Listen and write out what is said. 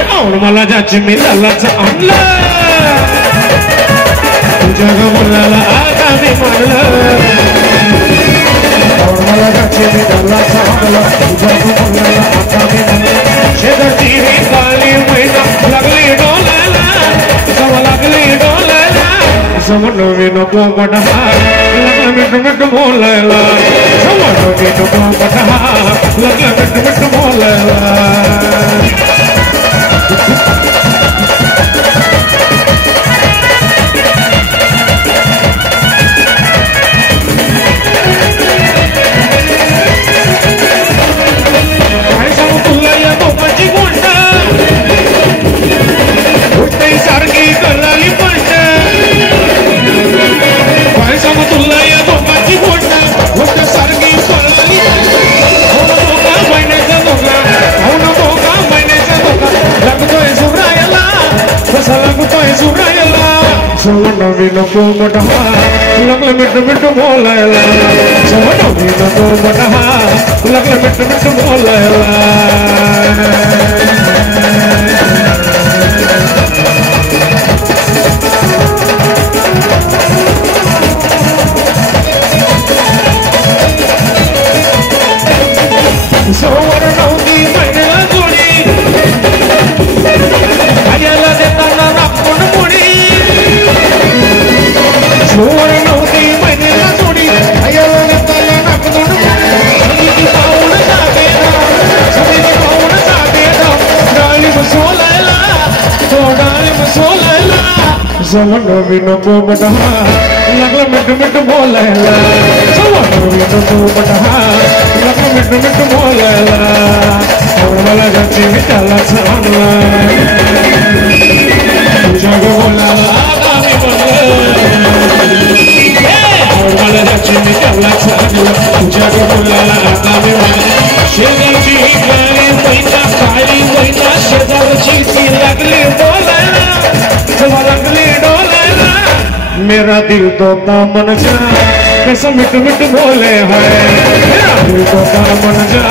आवड मला ज्याची मी त्यालाच आणलं तुझ्या ग मुलाला आता मी मानलं आवड मला ज्याची मी त्यालाच आणलं तुझ्या ग मुलाला आता मी मानलं शेजारची ही काली मैना लागली डोलायला जवा लागली डोलायला समोर मी नको बडहा लागला मिठ मिठ बोलायला समोर मी नको बडहा लागला मिठ मिठ बोलायला Someone of you know but ha lag mit mit bolayla someone of you know but ha lag mit bolayla so what know the meine jodi ayala de tana rakon mudi Suara nauti maine la jodi ayala ne tala nakdun sabhi pauna sabeda dalim solaila to dalim solaila zamano vino ko badaha lagla mit mit bolaila zamano vino ko badaha lagla mit mit bolaila awala jati mitala sanla jago bolala agami bolala Awala jati mitala sanla jago bolala agami bolala शेजारची काली मैना शेजारची ती लागली डोलायला जवा लागली डोलायला मेरा दिल तो दामन जा कैसा मिट मिट बोले है मेरा दिल तो दामन जा